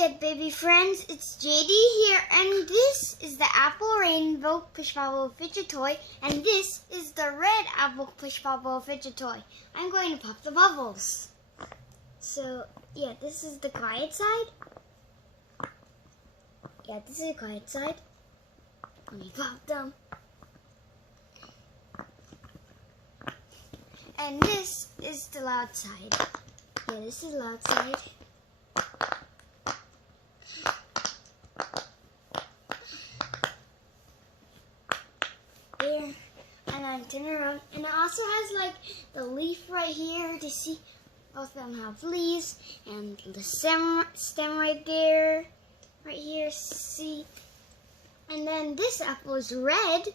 Fidget baby friends, it's JD here, and this is the Apple Rainbow Push Bubble Fidget toy, and this is the Red Apple Push Bubble Fidget toy. I'm going to pop the bubbles. So, yeah, this is the quiet side. Yeah, this is the quiet side. Let me pop them. And this is the loud side. Yeah, this is the loud side. There, and I turn around, and it also has like the leaf right here to see. Both of them have leaves, and the stem right there, right here, see. And then this apple is red,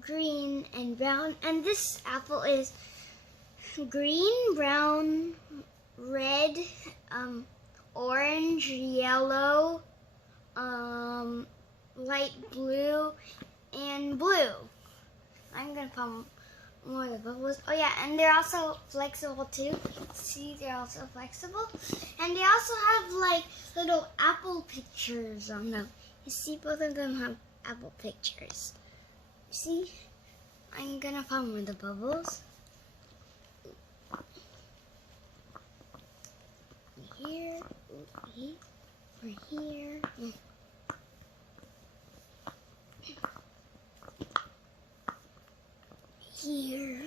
green, and brown, and this apple is green, brown, red, orange, yellow, light blue, and blue. I'm gonna pump more of the bubbles. Oh yeah, and they're also flexible too. See, they're also flexible. And they also have like little apple pictures on them. You see, both of them have apple pictures. See? I'm gonna pump more of the bubbles. Here, right here. Here,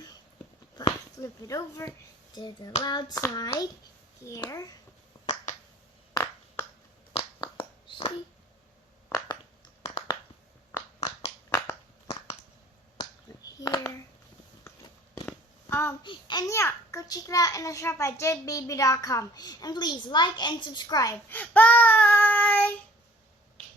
but flip it over to the loud side here. See? Right here. And yeah, go check it out in the shop at jedbaby.com. And please like and subscribe. Bye!